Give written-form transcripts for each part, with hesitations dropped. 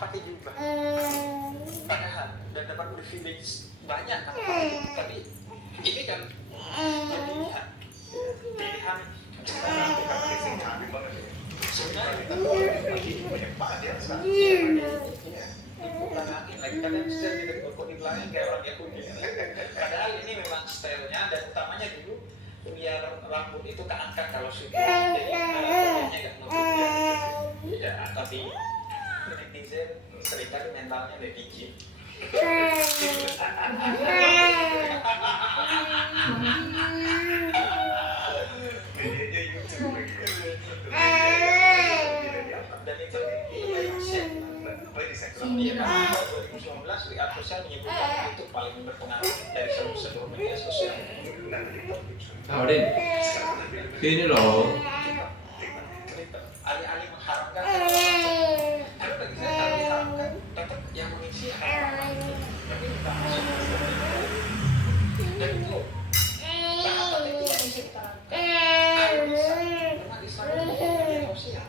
pakai jubah. Padahal dan dapat privilege banyak kan, tapi ini kan pilihan sebenarnya banyak ya bukan lagi kalian sudah tidak berkuning lagi kayak orang Yahudi. Padahal ini memang stylenya dan utamanya dulu biar rambut itu keangkat kalau sudah jadi kayaknya nggak nutup ya, tapi netizen seringkali mentalnya lebih tinggi. Dan itu iya, 2019 lihat sosial menyebutkan itu paling berpengaruh dari seluruh media sosial. Audin, ini loh. Alih-alih mengharapkan, tapi bagi saya kalau diharapkan tetap yang mengisi tapi bukan dan itu sahabat itu yang bisa kita lakukan. Kalau bisa, umat Islam itu media sosial.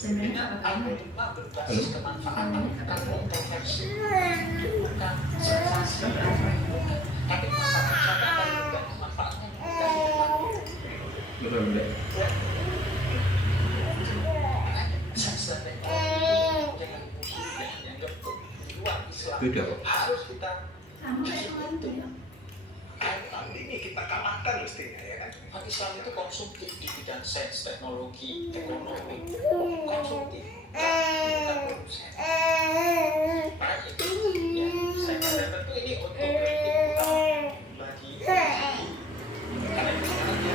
Sebenarnya algoritma berbasis kemanfaatan, bukan kontroversi, bukan sensasi, tapi manfaat dan manfaatnya Betul. Beda kok. Harus kita ini kita kalahkan mestinya ya kan. Islam itu konsumtif di bidang sains, teknologi, ekonomi, konsumtif, bukan produsen. Nah itu ya, saya tentu ini untuk kritik utama bagi karena itu sekarang dia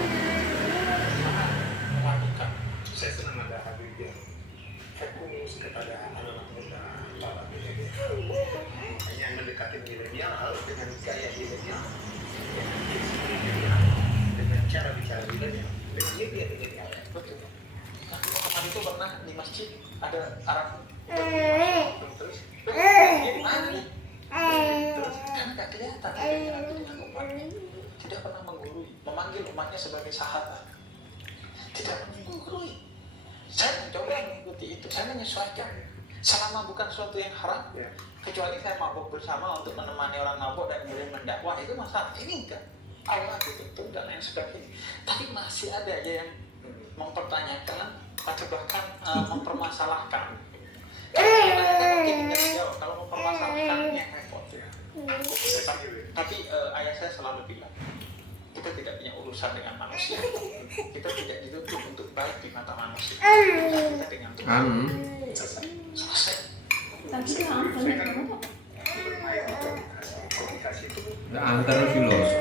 sangat memadukan. Saya senang ada Habib yang fokus kepada anak-anak muda, para milenial yang mendekati milenial dengan gaya milenial, dengan cara bicara milenial, dengan media milenial. Betul. Nah, kemarin itu pernah di masjid ada Arab terus di mana nih? Terus kan nggak kelihatan dengan umatnya, tidak pernah menggurui, memanggil umatnya sebagai sahabat, tidak menggurui. Saya mencoba mengikuti itu, saya menyesuaikan. Selama bukan sesuatu yang haram, kecuali saya mabuk bersama untuk menemani orang mabuk dan kemudian mendakwah, itu masalah. Ini enggak, Allah ditutup dan lain sebagainya. Tapi masih ada aja yang mempertanyakan atau bahkan mempermasalahkan. Kalau mempermasalahkan ini yang repot. Tapi ayah saya selalu bilang, kita tidak punya urusan dengan manusia. Kita tidak dituntut untuk baik di mata manusia. Kita dengan Tuhan. Selesai. Tapi itu banyak banget. Antara filos.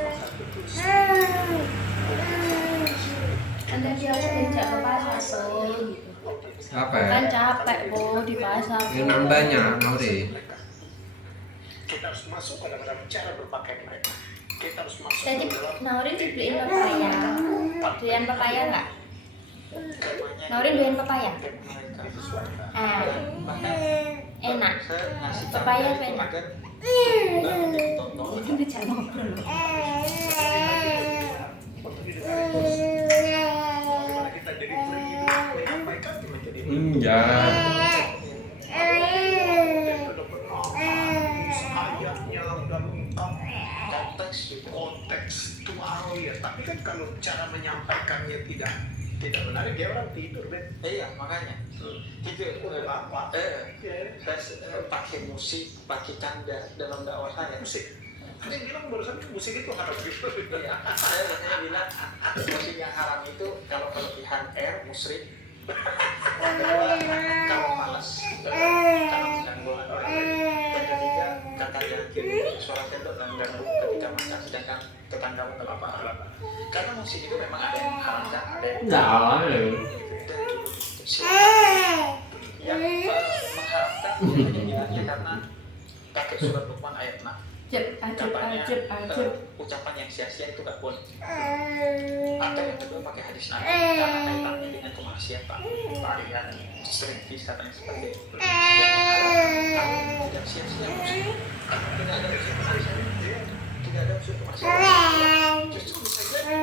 Anda dia kerja ke pasar gitu. Apa ya? Kan capek di pasar. Ini nambahnya, mau deh. Kita harus masuk ke dalam cara berpakaian mereka. Kita harus masuk. Jadi Naurin dibeliin papaya. Doyan papaya nggak? Naurin doyan papaya. Enak. Papaya enak. Itu bisa ngobrol loh. Enggak. Kontekstual ya, tapi kan kalau cara menyampaikannya tidak menarik, dia orang tidur, Ben. Iya, makanya tidur apa? Pakai musik, pakai canda dalam dakwah saya. Musik. Ada yang bilang barusan musik itu haram gitu. Iya, saya biasanya bilang musik yang haram itu kalau kelebihan air, musrik. Kalau malas, kalau mengganggu orang lain. Dan ketiga, kata yakin suara sendok dan ganggu ketika makan, sedangkan tetanggamu nggak apa-apa. Karena musik itu memang ada yang haramkan, ada yang yang mengharapkan bilangnya karena pakai surat Luqman ayat 6. Ucapan yang sia-sia itu nggak boleh. Atau yang kedua pakai hadis Nabi karena kaitannya dengan kemaksiatan, tarian, striptease dan sebagainya. Yang mengharapkan kamu tidak sia-sia musik, tidak ada unsur kemaksiatan, tidak ada unsur kemaksiatan. Justru saja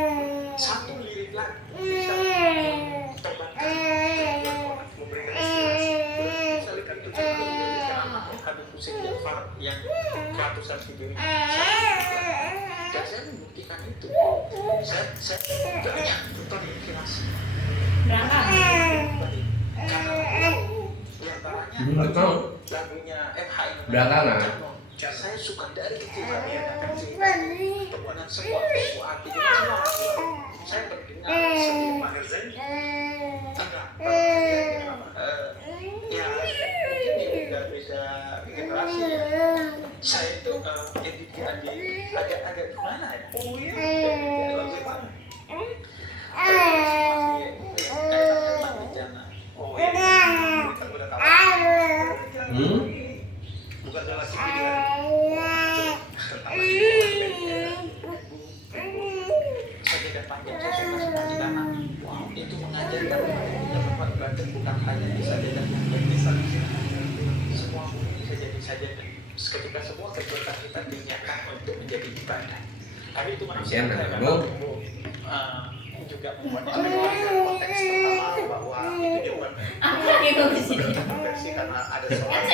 satu lirik lagi bisa tobatkan, memberikan inspirasi. Misalkan Habib Hussein Jafar yang ratusan videonya dan saya membuktikan itu. Saya banyak terkonfirmasi Berangkat. karena diantaranya lagunya MH Belakangan. saya suka dari kecil kami akan perbuatan semua sesuatu dengan semua saya mendengar sebelum Pak Zen ya mungkin beda generasi ya. Saya itu agak gimana ya? Oh iya. Bagaimana? Oh iya. Kita udah tahu. Bukan dalam sajadah panjang saya suka sekali karena itu mengajarkan tempat ibadah bukan hanya di sajadah yang bisa semua bisa jadi sajadah ketika semua kegiatan kita diniatkan untuk menjadi ibadah. Tapi itu manusia juga membuat konteks pertama bahwa itu juga versi karena ada seorang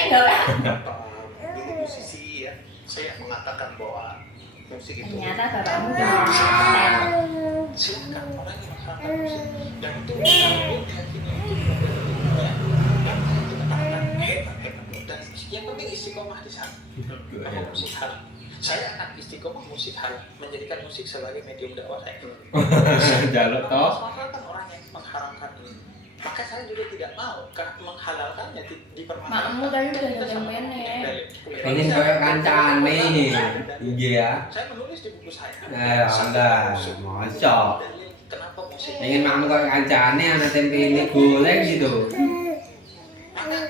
musisi ya, saya mengatakan bahwa musik itu ternyata bapakmu silakan orang yang masyarakat musik dan itu meyakini itu dan itu katakan hebat dan yang penting istiqomah di sana musik halal. Saya akan istiqomah musik halal, menjadikan musik sebagai medium dakwah saya. Jaluk toh. Kan orang yang mengharamkan ini. Maka saya juga tidak mau menghalalkannya dipermasalahkan. Makmu tadi udah jadi menek. Pengen kayak kancane iya. Saya menulis di buku saya. Anda mosok. Kenapa musik? Pengen makmu kayak kancane anak tempe ini goreng gitu. Maka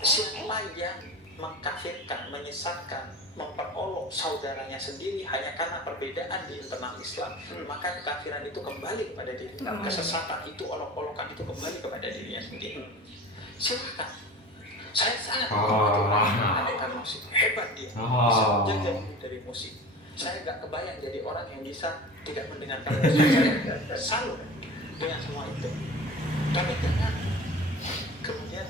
siapa yang mengkafirkan, menyesatkan, memperolok saudaranya sendiri hanya karena perbedaan di internal Islam, maka kekafiran itu kembali kepada diri. Kesesatan itu, olok-olokan itu kembali kepada dirinya sendiri. Silakan. Saya sangat mengenalkan musik. Hebat dia. Bisa menjaga diri dari musik. Saya nggak kebayang jadi orang yang bisa tidak mendengarkan musik. Saya salut dengan semua itu. Tapi jangan kemudian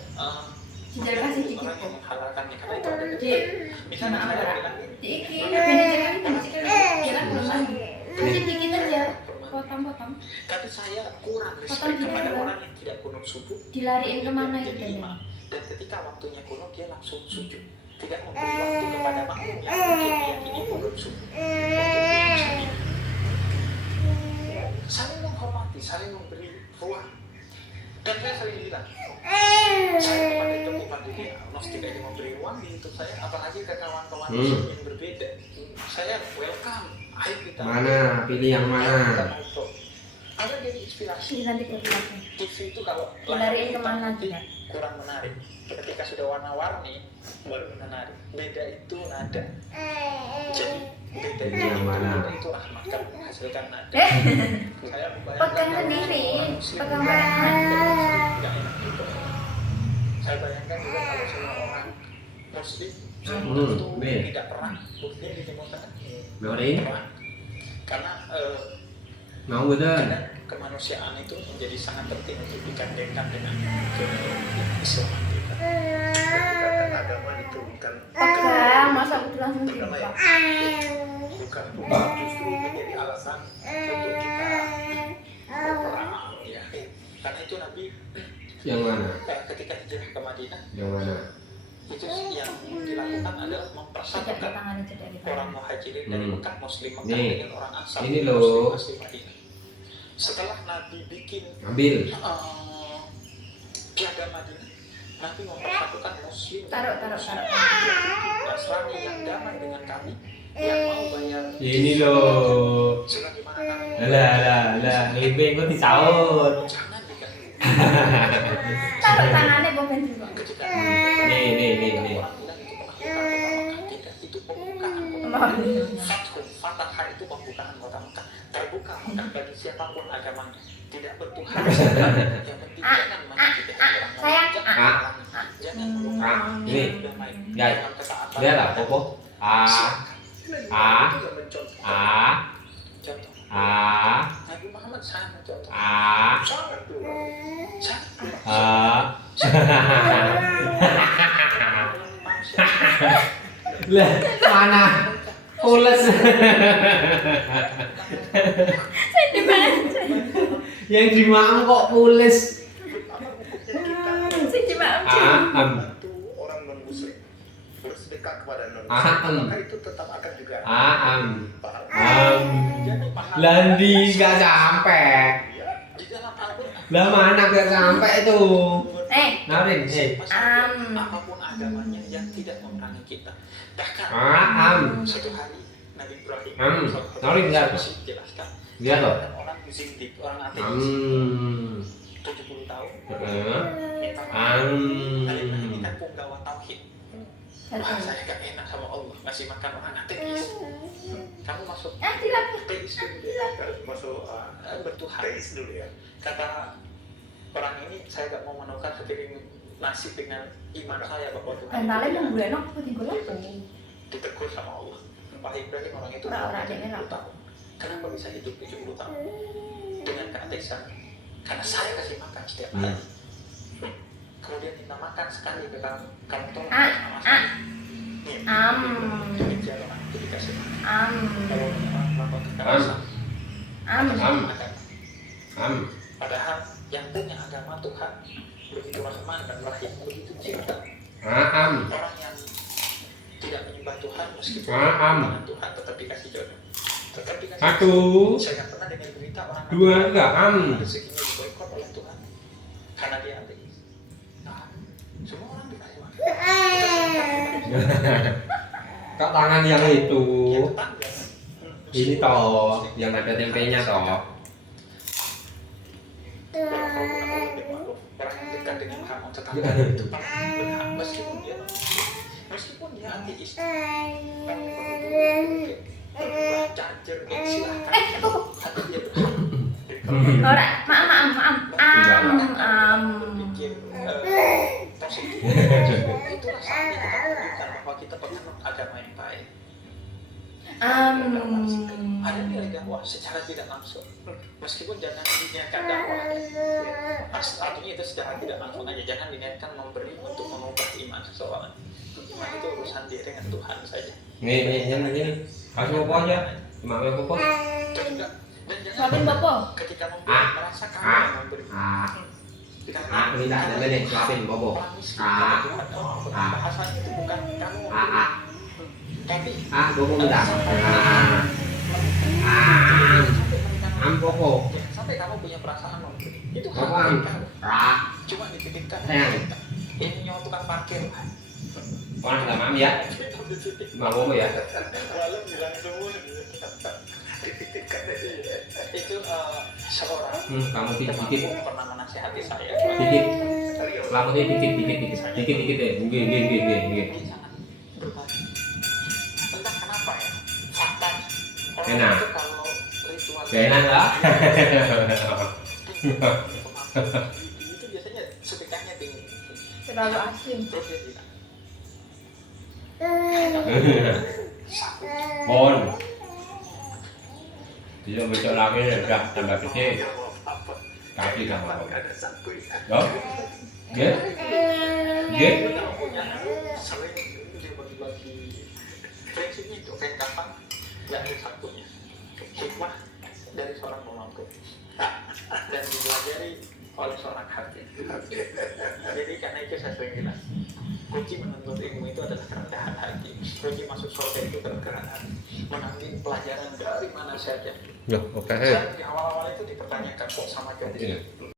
Jangan kasih dikit. orang yang menghalalkannya karena itu ada kecil. Misalnya ada yang bilang Dikit, jangan belum lagi. Kasih dikit aja, potong-potong. tapi saya kurang respect kepada orang yang tidak kunut subuh. Dilariin kemana itu Jadi tadi? imam. Dan ketika waktunya kunut dia langsung sujud. Tidak memberi waktu kepada makmum yang mungkin meyakini kunut subuh. Saling menghormati, saling memberi ruang. Dan saya sering bilang, saya kepada itu bukan dunia, Allah tidak ingin memberi ruang di hidup saya, apalagi ke kawan-kawan yang berbeda. Saya welcome, ayo kita. Mana? Pilih yang mana? Ada jadi inspirasi. Nanti ke belakang. TV itu kalau Dilariin kemana juga? kurang menarik. Ketika sudah warna-warni, baru menarik. Beda itu nada. Jadi beda itu Yang mana? itu rahmat kan menghasilkan nada. Saya membayangkan Pegang kalau sendiri, seorang muslim pegang tidak tangan. tidak enak gitu. Saya bayangkan juga kalau seorang orang muslim itu Ben. tidak perang, buktinya di Timur Tengah Norin, perang. Karena mau betul. kadang kemanusiaan itu menjadi sangat penting untuk digandengkan dengan keislaman kita. Bukan agama itu bukan Pegang, masa aku langsung agama dibuka. bukan justru menjadi alasan untuk kita berperang ya. Karena itu Nabi Yang mana? ketika hijrah ke Madinah Yang mana? itu yang dilakukan adalah Tidak mempersatukan tangan itu dari orang muhajirin dari Mekah Muslim Mekah Nih. dengan orang Ansar Ini loh. Muslim Madinah. Setelah Nabi bikin Ambil. piagam Madinah, Nabi mempersatukan Muslim Taruh. Nasrani yang damai dengan kami, yang mau bayar Ini loh. sebagaimana kami Lah, lebih kok disaut. jangan diganggu. Taruh tangannya bukan juga. Ketika Nih. orang bilang itu penaklukan kota Mekah, tidak, itu pembukaan kota Mekah. Fatah itu pembukaan kota Mekah. Terbuka Mekah bagi siapapun agamanya. Tidak bertuhan. Yang penting jangan menyakiti hati orang lain. Sayang. Jangan melukai. Ini. Damai. Ya. Dengan ketaatan. Dia lah, Popo. Silakan. Itu yang mencontoh. Contoh. Nabi Muhammad sangat mencontoh. Sangat keluar. Sangat keluar. Lah, mana? Pules. Saya dibaca. Yang dimakan kok pules. Saya dibaca. Membantu orang non muslim bersedekah kepada non muslim, maka itu tetap akan juga pahala. Jadi pahala Landi gak sampai. ya, di dalam Al-Quran. Lah mana gak sampai itu? Naurin, Apapun agamanya yang tidak memerangi kita. Bahkan suatu hari Nabi Ibrahim Naurin enggak? jelaskan. Lihat loh. Orang zindik, orang ateis 70 tahun minta maaf. Kalian ini kan punggawa tauhid. Wah, saya gak enak sama Allah ngasih makan orang ateis. Kamu masuk ateis dulu ya. Masuk bertuhan ateis dulu ya. Kata orang ini, saya gak mau menukar sepiring nasi dengan iman saya bahwa Tuhan Antara yang gue enak, gue tinggal ditegur sama Allah. Pak Ibrahim orang itu Orang-orang ada 70 tahun. Kenapa bisa hidup 70 tahun dengan keateisan? Karena saya kasih makan setiap hari. Kemudian minta makan sekali ke kamu tolong sama saya. Demikian orang itu dikasih makan. Kalau orang melakukan kekerasan, padahal yang punya agama Tuhan begitu rahman dan rahim, begitu cinta. Orang yang tidak menyembah Tuhan meskipun dengan Tuhan tetap dikasih jodoh, tetap dikasih. Saya nggak pernah dengar berita orang rezekinya diboikot oleh Tuhan karena dia ateis. Nah, semua orang dikasih makan. Kak tangan yang itu. Ya, tetangga. Ini toh, yang ada tempenya toh. Orang yang dekat dengan kamu tetangga itu paling berhak meskipun dia ateis. Kamu cacer, silahkan. Hati dia berhak. Orang, maaf. Bikin positif. Itulah saatnya kita menunjukkan bahwa kita penganut agama yang baik. Ada nilai dakwah secara tidak langsung, meskipun jangan diniatkan dakwah. Artinya itu secara tidak langsung aja, jangan diniatkan memberi untuk mengubah iman seseorang. Iman itu urusan dia dengan Tuhan saja. Nih, yang ini. Kasih apa aja? Cuma apa? Dan juga dan jangan Suapin bapak. ketika memberi merasa kamu yang memberi. Ini tak ada nih, suapin bobo. Orang miskin bahasanya itu bukan kamu memberi, tapi Bobo minta. Bobo. sampai kamu punya perasaan memberi. Itu hak Bobo. kamu. Cuma dititipkan. Ini nyawa tukang parkir. Orang nggak mam ya? Mau ya? Malam bilang semua dititipkan aja. Itu seorang Kamu dikit. temanku pernah menasihati saya. Dikit. Rambutnya dikit deh. Gini. Dia sangat berbagi. Entah kenapa ya, faktanya orang Enak. itu kalau ritual Enak lah. itu biasanya sedekahnya tinggi. Terlalu asin. Terus dia bilang, Bon. Dia besok lagi udah tambah gede. Kaki sama kamu. Yo. Ge. sering dia bagi-bagi prinsipnya itu kayak kapan yang satunya hikmah dari seorang pemangku dan dipelajari oleh seorang hakim. Jadi karena itu saya sering bilang kunci menuntut ilmu itu adalah kerendahan hati. Kunci masuk surga itu kerendahan hati. Mengambil pelajaran dari mana saja. Yo, oke. Saya di awal-awal itu dipertanyakan kok sama gadis